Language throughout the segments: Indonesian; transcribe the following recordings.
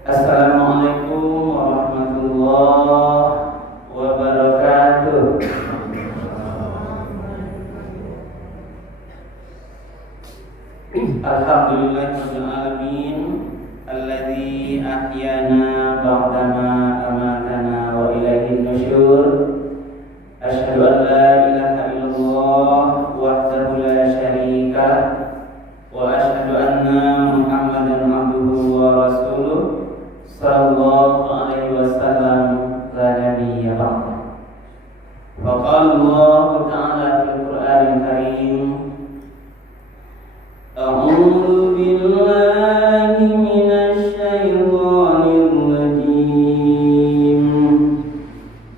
Assalamualaikum warahmatullahi wabarakatuh. Alhamdulillahirabbil alamin alladzi ahyana ba'dama amatana wa ilaihin nusyur. Asyhadu an la ilaha illallah wahdahu la syarika wa asyhadu anna Muhammadan abduhu wa rasuluh sallallahu alaihi wasallam la nabiyya ba'da. Wa qala Allah ta'ala fil Qur'anil Karim, a'udzu billahi minasy syaithanir rajim.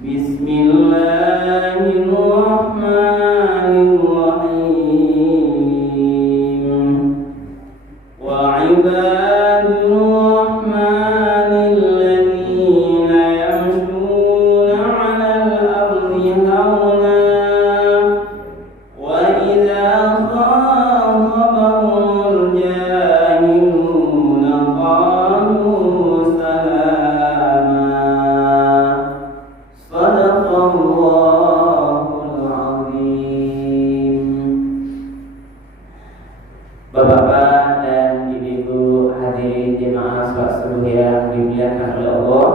Bismillahirrahmanirrahim. Wa 'ibadul rahmanil ladzina yamshuna 'alal ardi hauna wa idza khatabahumul jahiluna qalu salama. Shadaqallahul azim. Bapak-bapak dan ibu-ibu hadirin jemaah salat subuh yang dimuliakan oleh Allah,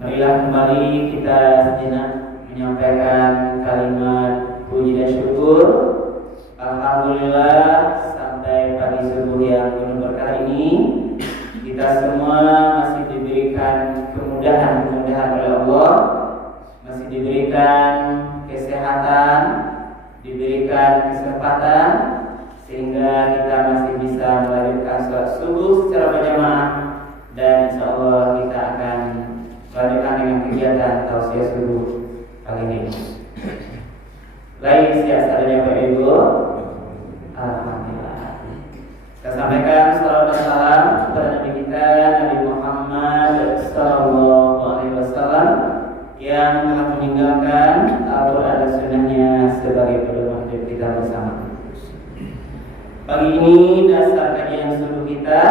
marilah kembali kita sejenak menyampaikan kalimat puji dan syukur. Alhamdulillah, sampai pagi subuh yang penuh berkah ini kita semua masih diberikan kemudahan oleh Allah, masih diberikan kesehatan, diberikan kesempatan, sehingga kita masih bisa melanjutkan sholat subuh secara berjamaah, dan insyaallah kita akan melanjutkan dengan kegiatan tausiah subuh pagi ini. Lain siap adanya Bapak Ibu, alhamdulillah. Kita sampaikan salawat dan salam kepada Nabi kita Nabi Muhammad sallallahu alaihi wasallam yang telah meninggalkan Al-Quran dan Sunnahnya sebagai pedoman hidup kita bersama. Pagi ini dasar kajian subuh kita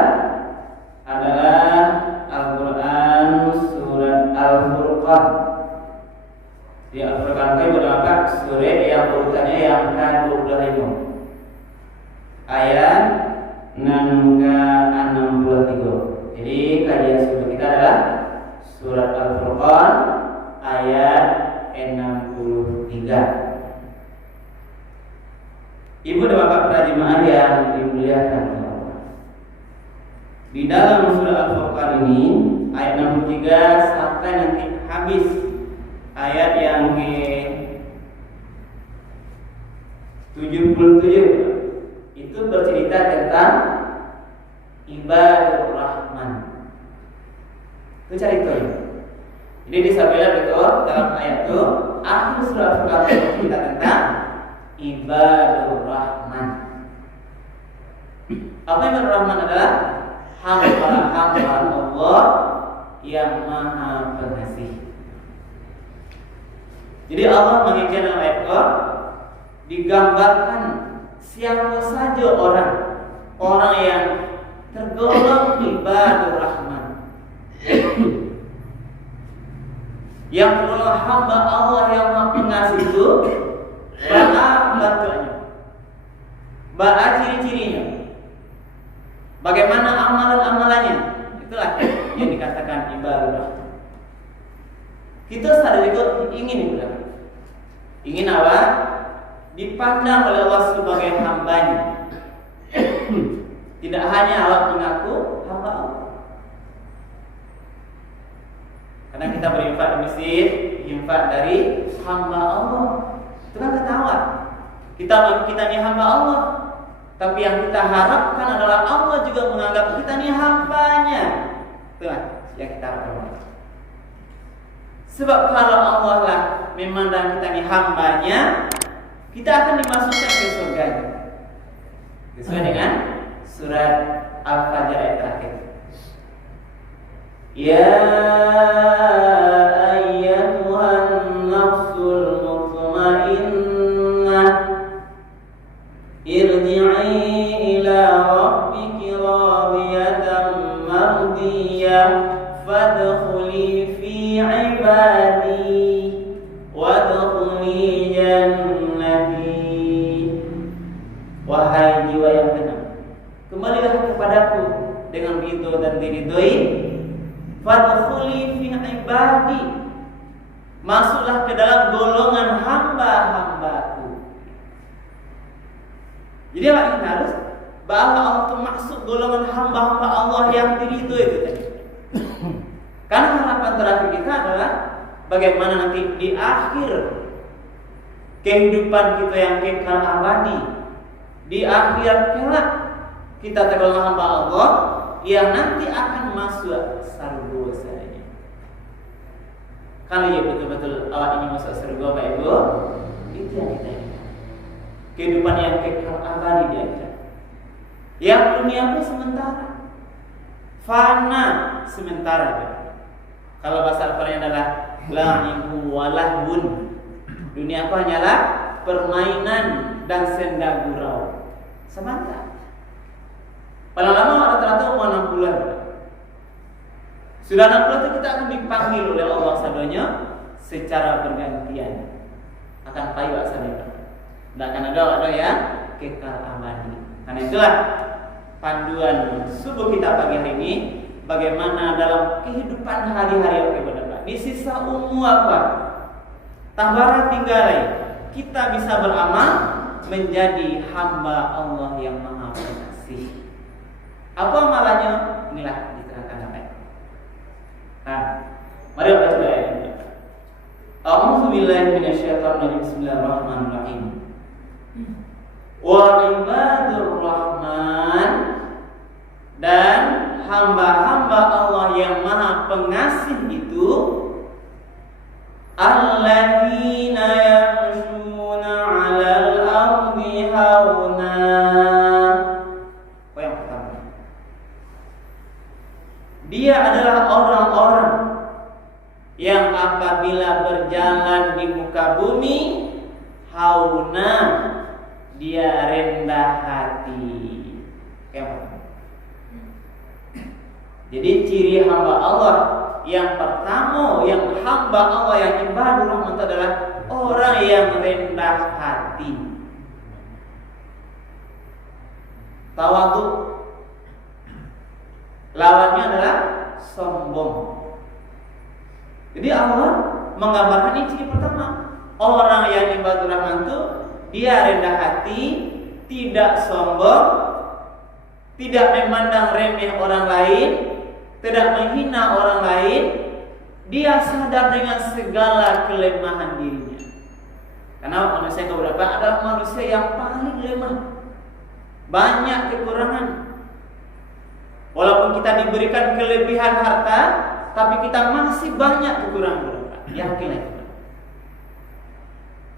adalah Al-Quran surat Al-Furqan. Di Al-Furqan itu berapa? Surat yang urutannya yang ke-25, ayat 6 ke 63. Jadi kajian subuh kita adalah surat Al-Furqan ayat 63. Ibu dan bapak para jemaah yang dimuliakan Allah, di dalam surah Al-Furqan ini ayat 63 sampai nanti habis ayat yang ke 77 itu bercerita tentang ibadur rahman. Itu ceritanya. Jadi disabela betul dalam ayat itu akhir surah Al-Furqan bercerita tentang ibadur rahman. Apa ibadur rahman adalah hamba-hamba Allah yang maha pengasih. Jadi Allah mengingatkan dalam ayat itu digambarkan siapa saja orang yang tergolong ibadur rahman, yang tergolong hamba Allah yang maha pengasih itu ba'a ciri-cirinya, bagaimana amalan-amalannya, itulah yang dikatakan ibadah. Kita sadar itu ingin apa? Dipandang oleh Allah sebagai hambanya. Tidak hanya Allah mengaku hamba Allah. Karena kita berinfak di masjid, infak dari hamba Allah. Itu kan ketawa. Kita ini hamba Allah, tapi yang kita harapkan adalah Allah juga menganggap kita ini hambanya. Itulah yang kita harapkan. Sebab kalau Allah lah memandang kita ini hambanya, kita akan dimasukkan ke surganya. Sesuai dengan surat Al-Fajr ayat terakhir. Ya ayyatuhan nafsul mutmainnah irji'i ila rabbiki radiyatan mardiyah dengan ridho dan diridhoi. Fadkhuli fi ibadi, masuklah ke dalam golongan hamba-hambaku. Jadi apa ini harus bahwa Allah itu masuk golongan hamba-hamba Allah yang diridhoi itu tadi. Karena harapan terakhir kita adalah bagaimana nanti di akhir kehidupan kita yang kekal abadi, di akhirat kelak kita tergolong hamba Allah yang nanti akan masuk surga saja. Kalau ya betul-betul awak ini masuk surga Pak Ibu, itu yang kita inginkan. Kehidupan yang kekal abadi di akhirat. Yang dunia pun sementara, fana sementara. Kalau bahasa Al-Qur'an adalah la'ibu wa lahwun. Dunia itu hanyalah permainan dan senda gurau. Sementara. Paling lama rata-rata umur 60-an. Sudah 60 itu kita akan dipanggil oleh Allah sadanya secara bergantian. Akan payu asalnya. Dan akan ada yang kekal abadi. Karena itulah panduan subuh kita pagi hari ini, bagaimana dalam kehidupan hari-hari yang berdepan. Di sisa umur apa? Tambara tinggal kita bisa beramal menjadi hamba Allah yang Maha Pengasih. Apa amalannya? Inilah diterangkan sampai. Nah, mari kita baca ayat ini. A'udzu billahi minasyaitonir rajim. Bismillahirrahmanirrahim. Wa ibadur rahman, dan hamba-hamba Allah yang Maha Pengasih itu alladzina yamshuna 'alal ardi hauna. Yang pertama, dia adalah orang-orang yang apabila berjalan di muka bumi hauna, dia rendah hati. Yang pertama. Jadi ciri hamba Allah yang pertama, yang hamba Allah yang ibadur rahman itu adalah orang yang rendah hati. Tawadhu, lawannya adalah sombong. Jadi Allah menggambarkan ini ciri pertama. Orang yang ibadur rahman itu dia rendah hati, tidak sombong, tidak memandang remeh orang lain, tidak menghina orang lain. Dia sadar dengan segala kelemahan dirinya. Karena manusia keberapa adalah manusia yang paling lemah, banyak kekurangan. Walaupun kita diberikan kelebihan harta, tapi kita masih banyak kekurangan. Yakinlah itu.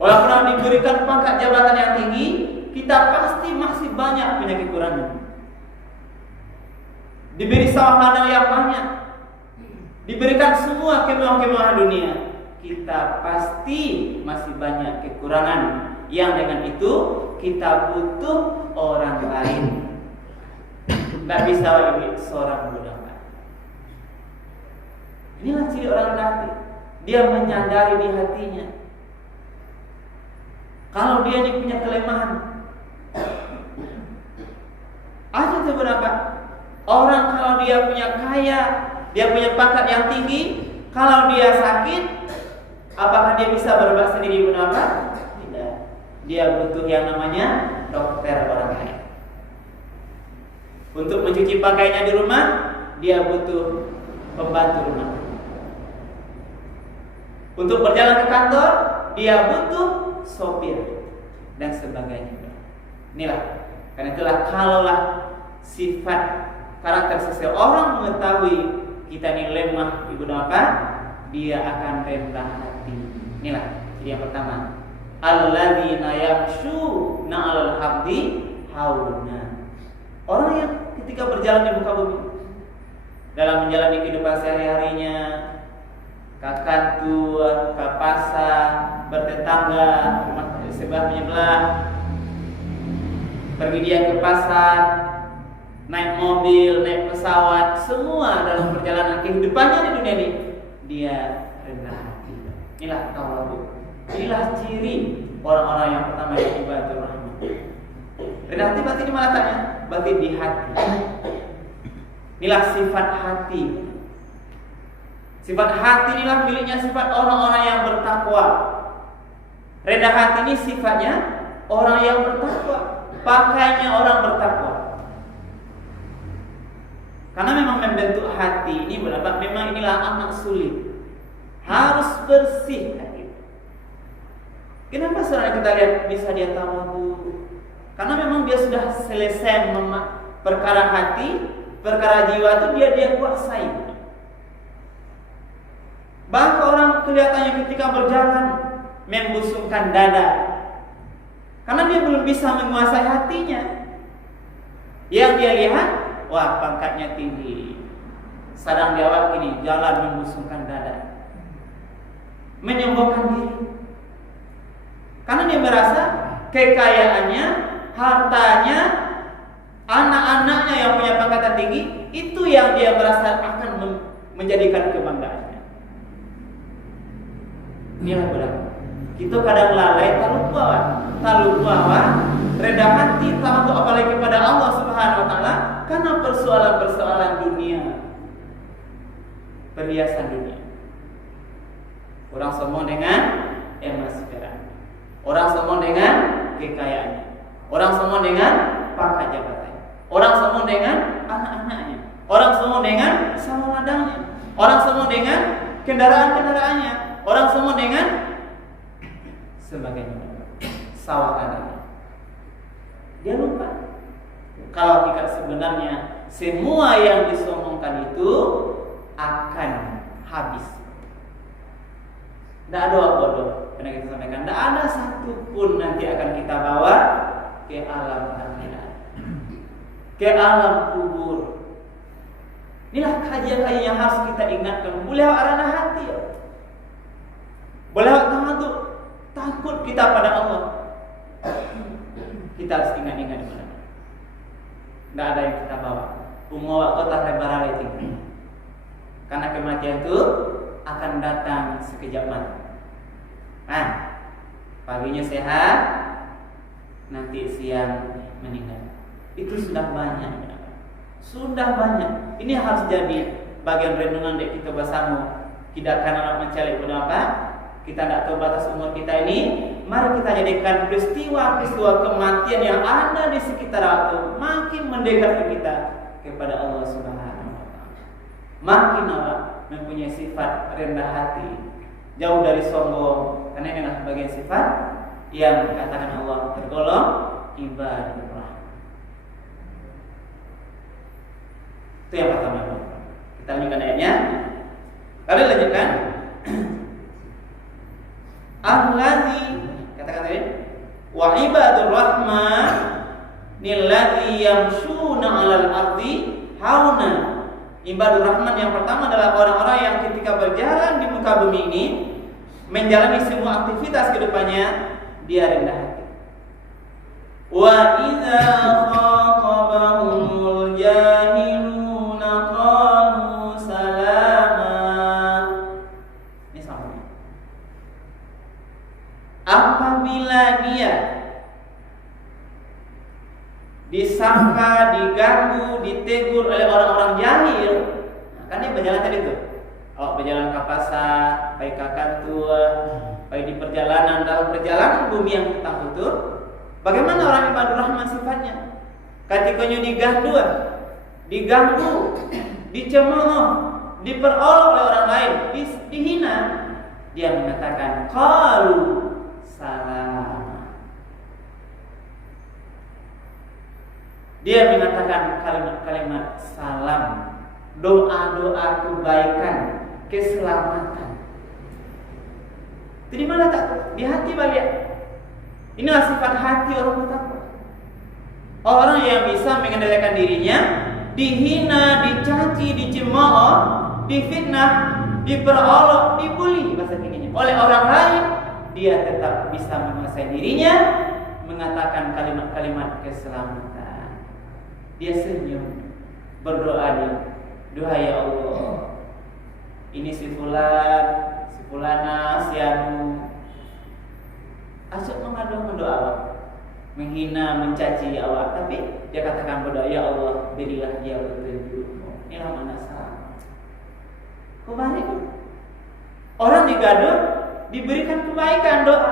Walaupun diberikan pangkat jabatan yang tinggi, kita pasti masih banyak punya kekurangan. Diberi sawah ladang yang banyak, diberikan semua kemewahan dunia, kita pasti masih banyak kekurangan. Yang dengan itu kita butuh orang lain. Tidak bisa ini seorang budak. Inilah ciri orang hati. Dia menyadari di hatinya kalau dia ini punya kelemahan. Ada beberapa orang kalau dia punya kaya, dia punya pangkat yang tinggi, kalau dia sakit, apakah dia bisa berobat sendiri pun apa? Tidak. Dia butuh yang namanya dokter orang lain. Untuk mencuci pakaiannya di rumah, dia butuh pembantu rumah. Untuk berjalan ke kantor, dia butuh sopir dan sebagainya. Inilah, karena itulah kalaulah sifat karakter seseorang mengetahui kita ini lemah ibu apa, dia akan rendah hati. Inilah jadi yang pertama, alladzina yamshuna 'alal ardi hauna. Orang yang ketika berjalan di muka bumi dalam menjalani kehidupan sehari-harinya, ke kantor, ke pasar, bertetangga, sebelah menyebelah, pergi dia ke pasar, naik mobil, naik pesawat, semua dalam perjalanan kehidupannya di dunia ini dia rendah hati. Inilah tawadhu. Inilah ciri orang-orang yang pertama yang ibadur rahman. Rendah hati berarti di mana tanya? Berarti di hati. Inilah sifat hati. Sifat hati inilah miliknya sifat orang-orang yang bertakwa. Rendah hati ini sifatnya orang yang bertakwa, pakainya orang bertakwa. Karena memang membentuk hati ini memang inilah amat sulit. Harus bersih hati. Kenapa seorang kita lihat bisa dia tawadhu? Karena memang dia sudah selesai perkara hati, perkara jiwa itu dia kuasai. Bahkan orang kelihatannya ketika berjalan membusungkan dada, karena dia belum bisa menguasai hatinya. Yang dia lihat, wah pangkatnya tinggi, sedang jawab ini jalan membusungkan dada, menyombongkan diri. Karena dia merasa kekayaannya, hartanya, anak-anaknya yang punya pangkatan tinggi, itu yang dia merasa akan menjadikan kebanggaannya. Inilah benar. Kita kadang lalai, tak lupa, rendah hati, takut apalagi kepada Allah Subhanahu Wa Taala karena persoalan-persoalan dunia, perhiasan dunia. Orang sombong dengan emas perak, orang sombong dengan kekayaannya, orang sombong dengan pangkat jabatan, orang sombong dengan anak-anaknya, orang sombong dengan sama ladangnya, orang sombong dengan kendaraan-kendaraannya, orang sombong dengan sebagainya, sawah kadarnya. Dia lupa kalau hakikat sebenarnya semua yang disombongkan itu akan habis. Tidak ada bodoh, karena kita sampaikan, tidak ada satupun nanti akan kita bawa ke alam akhirat, ke alam kubur. Inilah kajian-kajian yang harus kita ingatkan. Boleh arana hati, boleh tamaduk, takut kita pada Allah. Kita harus ingat-ingat di mana. Tidak ada yang kita bawa. Umur kota lebar itu. Karena kematian itu akan datang sekejap mata. Nah, paginya sehat, nanti siang meninggal. Itu sudah banyak. Sudah banyak. Ini harus jadi bagian renungan dari kita bersama. Tidak akan anak mencari pun apa. Kita tidak tahu batas umur kita ini. Mari kita jadikan peristiwa-peristiwa kematian yang ada di sekitar itu makin mendekatkan kita kepada Allah Subhanahu Wa Taala. Makin Allah mempunyai sifat rendah hati, jauh dari sombong. Karena ini adalah bagian sifat yang dikatakan Allah tergolong ibadah rahman. Itu yang pertama. Kita lanjutkan ayatnya. Lalu lanjutkan. Allazi, katakan tadi, wa ibadur rahman nilladzi yamshuna 'alal ardi hauna. Ibadur rahman yang pertama adalah orang-orang yang ketika berjalan di muka bumi ini, menjalani semua aktivitas kehidupannya, dia rendah hati. Wa idza khatabahumul jahiluna qalu salama. Ini sama. Apabila dia disangka, diganggu, ditegur oleh orang-orang jahil, kan dia berjalan tadi tuh. Oh, berjalan ke pasar, baik ke kantor, baik di perjalanan, dalam perjalanan bumi yang kita tutur. Bagaimana orang ibadur rahman sifatnya? Ketika diganggu, dicemooh, diperolok oleh orang lain, dihina, dia mengatakan qalu salam. Dia mengatakan kalimat-kalimat salam, doa-doa kebaikan, keselamatan. Itu di mana tak? Di hati balik. Inilah sifat hati orang bertakwa. Orang yang bisa mengendalikan dirinya, dihina, dicaci, dicemooh, difitnah, diperolok, dibully bahasa tingginya oleh orang lain, dia tetap bisa menguasai dirinya, mengatakan kalimat-kalimat keselamatan. Dia senyum, berdoa dia, doa ya Allah, ini si fulan, si fulana, si anu, asal mengadu awak, menghina, mencaci awak, tapi dia katakan berdoa ya Allah, berilah dia petunjuk. Ini inilah mana salah. Kebalik. Orang digaduh diberikan kebaikan doa.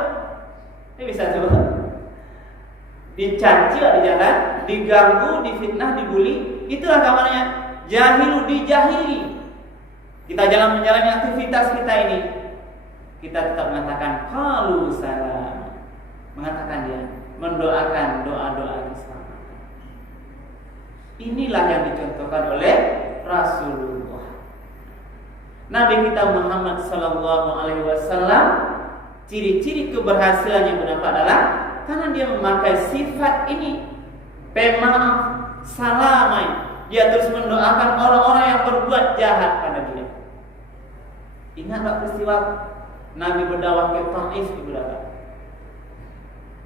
Ini bisa coba. Dicaci di jalan, diganggu, difitnah, dibully, itulah kamarnya jahilu dijahili. Kita jalan menjalani aktivitas kita ini, kita tetap mengatakan qalu salam, mengatakan dia, mendoakan doa-doa keselamatan. Inilah yang dicontohkan oleh Rasulullah. Nabi kita Muhammad sallallahu alaihi wasallam, ciri-ciri keberhasilan yang berdapat adalah karena dia memakai sifat ini, pemaaf, salamai. Dia terus mendoakan orang-orang yang berbuat jahat pada dia. Ingatlah peristiwa Nabi berdakwah ke Taif di belakang.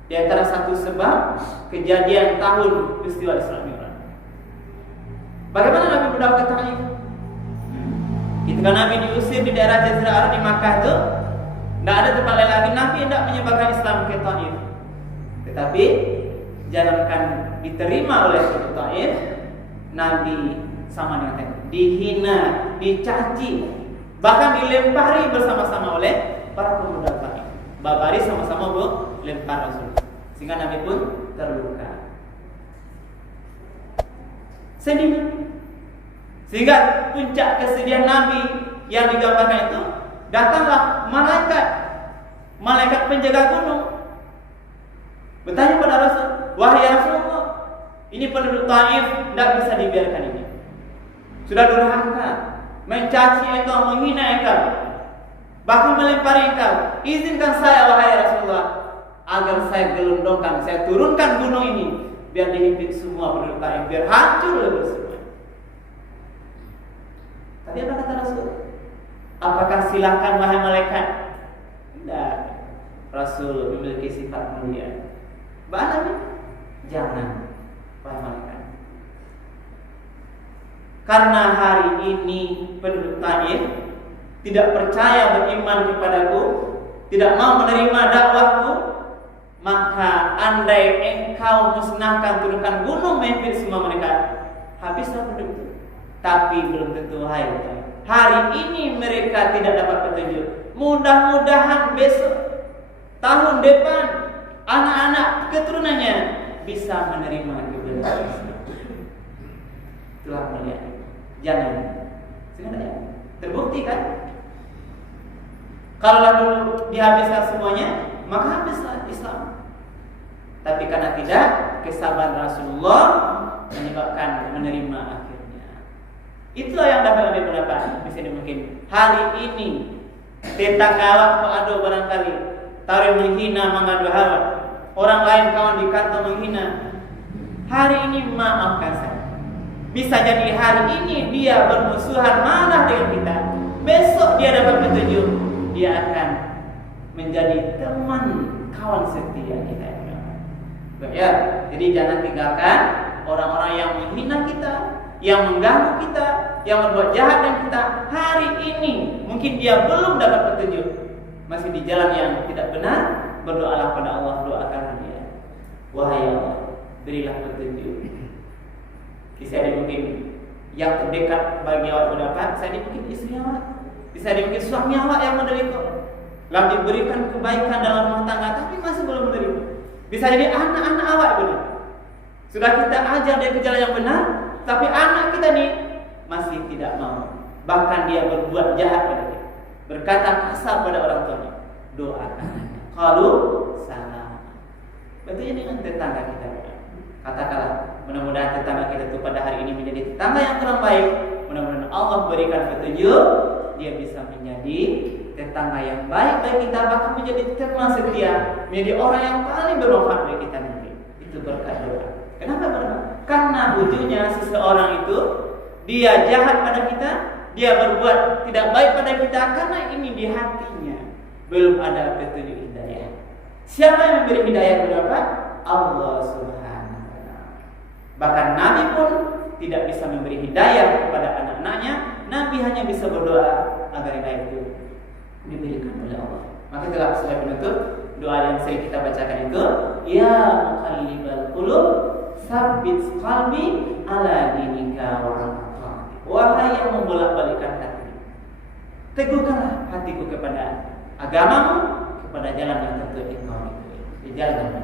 Di antara satu sebab kejadian tahun peristiwa Isra Mi'raj. Bagaimana Nabi berdakwah ke Taif? Ketika Nabi diusir di daerah Jazirah Arab di Makkah itu, tidak ada tempat lain lagi. Nabi tidak menyebarkan Islam ke Taif. Tetapi jalankan diterima oleh suku Taif, Nabi sama dengan tadi, dihina, dicaci, bahkan dilempari bersama-sama oleh para pemuda Taif. Babari sama-sama lempar Rasul, sehingga Nabi pun terluka. Sedih. Sehingga puncak kesedihan Nabi yang digambarkan itu, datanglah malaikat penjaga gunung, bertanya pada Rasul, wahai Rasulullah, ini penduduk Taif tidak bisa dibiarkan ini. Sudah durhaka, mencaci engkau, menghina engkau, bahkan melempari engkau. Izinkan saya wahai Rasulullah, agar saya gelondongkan, saya turunkan gunung ini, biar dihimpit semua penduduk Taif, biar hancur semua. Tadi apa kata Rasul? Apakah silakan wahai malaikat? Tidak. Rasul memiliki sifat mulia. Bahkan jangan wahai malaikat. Karena hari ini penduduk Taif tidak percaya beriman kepadaku, tidak mau menerima dakwahku, maka andai engkau musnahkan, turunkan gunung menghimpit semua mereka, habislah penduduk itu. Tapi belum tentu hari ini mereka tidak dapat petunjuk. Mudah-mudahan besok, tahun depan, anak-anak keturunannya bisa menerima kebenaran. Itulah melihat. Jangan. Sebenarnya terbukti kan? Kalau dulu dihabiskan semuanya, maka habislah Islam. Tapi karena tidak, kesabaran Rasulullah menyebabkan menerima akhirnya. Itulah yang dapat Nabi berdapat. Bisa mungkin hari ini tetangga awak ado barangkali taruh menghina, mengadu hawa, orang lain kawan di kantor menghina. Hari ini maafkan saya. Bisa jadi hari ini dia bermusuhan marah dengan kita, besok dia dapat petunjuk, dia akan menjadi teman, kawan setia kita. Ya, jadi jangan tinggalkan orang-orang yang menghina kita, yang mengganggu kita, yang berbuat jahat dengan kita. Hari ini mungkin dia belum dapat petunjuk, masih di jalan yang tidak benar. Berdoalah pada Allah, doakan dia. Wahai Allah, berilah petunjuk. Bisa dia mungkin yang terdekat bagi awak berdapat, bisa dia mungkin istri awak, bisa dia mungkin suami awak yang menderita, lalu diberikan kebaikan dalam rumah tangga, tapi masih belum menerima. Bisa jadi anak-anak awak benar, sudah kita ajar dia ke jalan yang benar, tapi anak kita nih masih tidak mau. Bahkan dia berbuat jahat pada dia, berkata kasar pada orang tuanya. Doakan. Kalau salam, betulnya dengan tetangga kita. Katakanlah, mudah-mudahan tetangga kita itu pada hari ini menjadi tetangga yang kurang baik. Mudah-mudahan Allah berikan petunjuk, dia bisa menjadi tetangga yang baik bagi kita, bahkan menjadi teman setia, menjadi orang yang paling bermanfaat bagi kita nanti. Itu berkat doa. Kenapa berkat? Karena ujungnya seseorang itu dia jahat pada kita, dia berbuat tidak baik pada kita, karena ini di hatinya belum ada petunjuk hidayah. Siapa yang memberi hidayah berapa? Allah Subhanahu wa ta'ala. Bahkan Nabi pun tidak bisa memberi hidayah kepada anak-anaknya. Nabi hanya bisa berdoa agar hidayah itu diberikan oleh Allah. Maka itulah sebagai penutup doa yang sering kita bacakan itu, ya muqallibal qulub, tsabbit qalbi ala dinika wa ala ta'atik. Wahai Teguhkanlah hatiku kepada agamamu, kepada jalan yang tentu engkau itu. Jalan.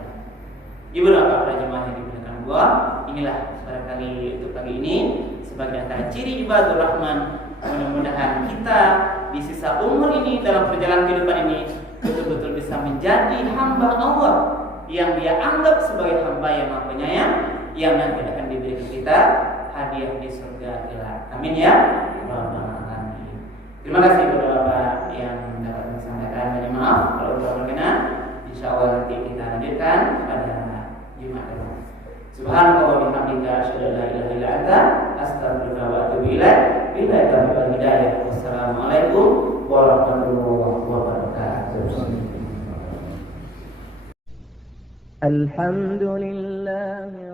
Ibu bapak para jemaah yang dimuliakan Allah, inilah barangkali untuk pagi ini sebagai antara ciri ibadur rahman. Mudah-mudahan kita di sisa umur ini dalam perjalanan kehidupan ini betul-betul bisa menjadi hamba Allah yang dia anggap sebagai hamba yang maha penyayang, yang nanti akan diberikan kita hadiah di surga kelak. Amin ya. Terima kasih kepada Bapak yang dapat disampaikan. Banyak maaf kalau berkenan. Insya Allah nanti kita lanjutkan pada Jumat depan. Subhanallah wa bihamdika asyhadu an la ilaha illa anta astaghfiruka wa atubu ilaik. Billahi taufiq wal hidayah. Wassalamualaikum warahmatullahi wabarakatuh. Alhamdulillah.